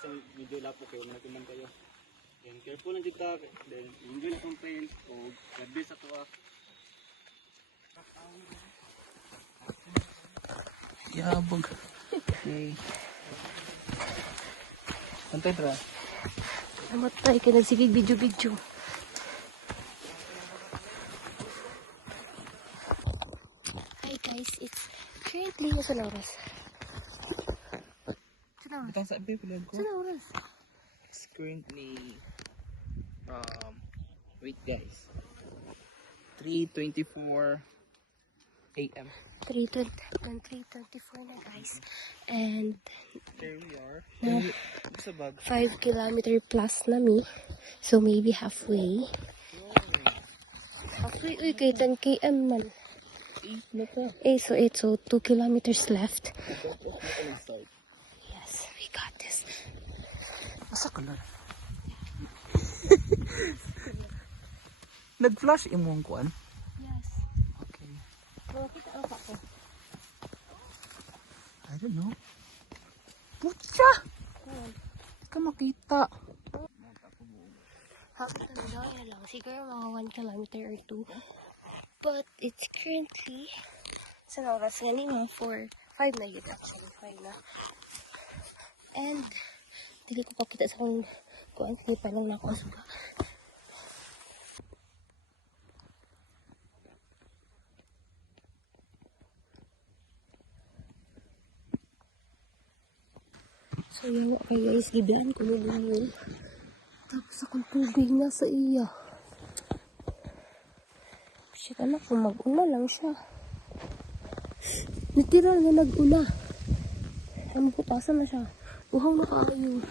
isang video lapo kayo, nakuman kayo. Yan, careful lang kita, then enjoy na itong trail, o gabi sa tuwa. Yabog. Okay. Antay tra. Namatay ka nagsigig video-video. Hi guys, it's currently sa oras. Butang sa abe pala ko. Sa oras. It's currently wait guys. 3:24 AM. 3:24 na guys. And There we are. na It's a bag. 5 kilometer plus na mi. So maybe halfway. Halfway, uy, kay 10 km man. So 2 kilometers left. Yes, we got this. Asa ka na? Nag-flash imong kuan? Yes. Okay. Makita ang ako. I don't know. Putya! Hindi ka makita. Hapit na lang. Siguro mga 1 kilometer or 2. But it's currently sa oras nga ni mga 5 na yun actually. 5 na. And dili ko pakita sa kung hindi pa lang nakasuga. So yawa kay guys, gibilan ko mo. Tapos akong tubig na sa iya. Shit, anak ko, mag-una lang siya. Literal na nag-una. Ang butasan na siya. Buhaw na kaayo.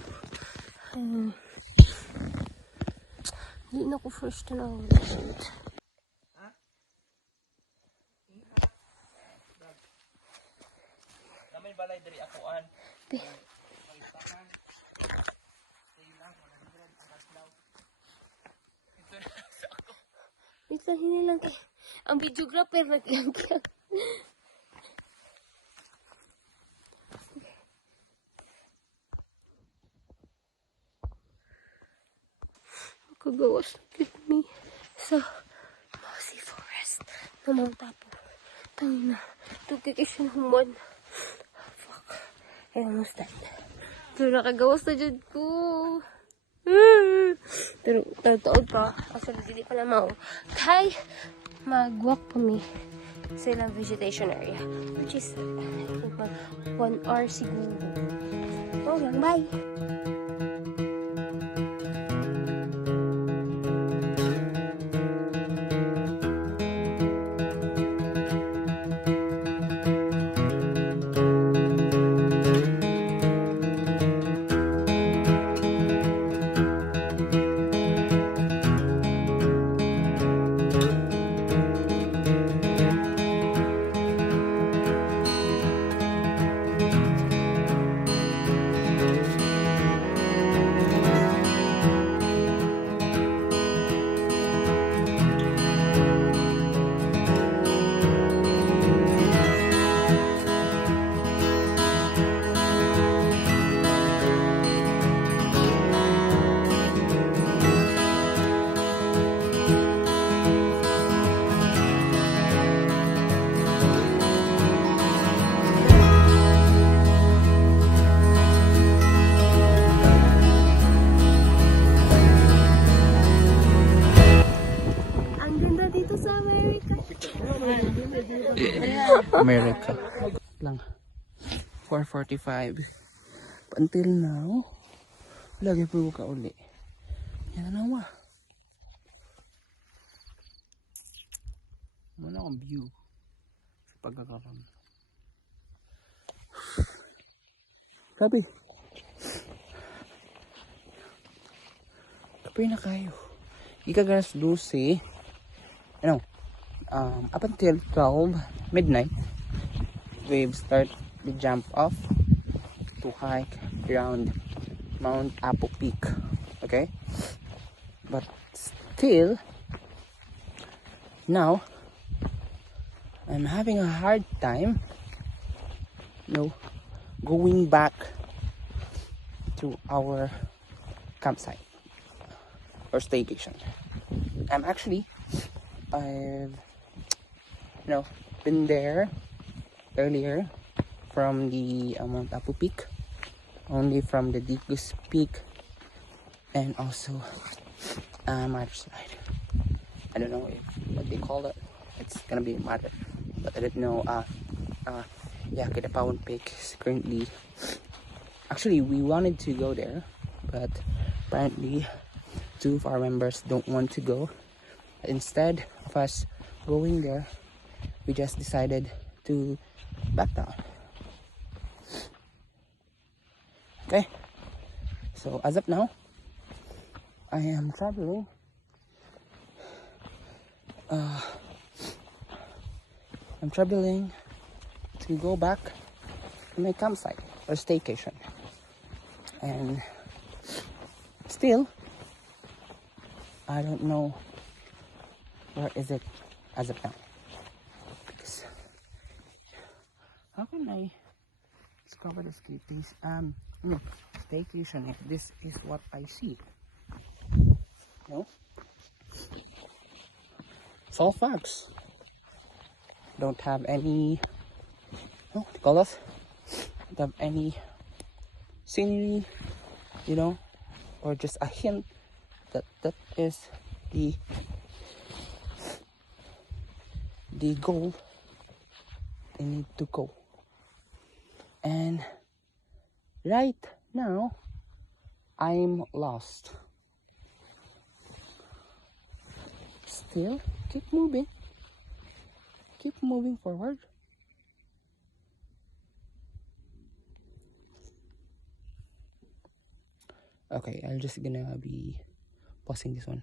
Hindi na ko first na. Namay balay dari akuan. Ito hinilang kay ang videographer naglang. Kagawas with me sa mossy forest na Mount Apo. Tangina. Tugkikis yung humon. Fuck. I almost died. Pero nakagawas na dyan ko. Pero tataod pa. Kasi hindi pa na mao. Kay mag-walk kami sa ilang vegetation area. Which is 1 hour siguro. Oh lang, bye! America. Lang. 4:45. Until now, lagi po ka uli. Yan na naman. Muna akong view sa pagkakaroon. Grabe. Kapay na kayo. Ikagalas 12. Ano? Up until 12 midnight, we've start the jump off to hike around Mount Apo Peak. Okay, but still now I'm having a hard time, going back to our campsite or staycation. Actually, I've been there earlier from the Mount Apu Peak, only from the Digus Peak, and also other side. I don't know what they call it. It's gonna be matter, but I don't know. Kidapawan Peak is currently. Actually, we wanted to go there, but apparently 2 of our members don't want to go. Instead of us going there, we just decided to back down. Okay, so as of now, I am traveling. I'm traveling to go back to my campsite or staycation, and still, I don't know where is it as of now. Because how can I discover the staycation if this is what I see? No? It's all facts. Don't have any, what do you call this? Don't have any scenery, or just a hint that is the goal they need to go. And right now, I'm lost. Still, keep moving forward. Okay, I'm just gonna be pausing this one.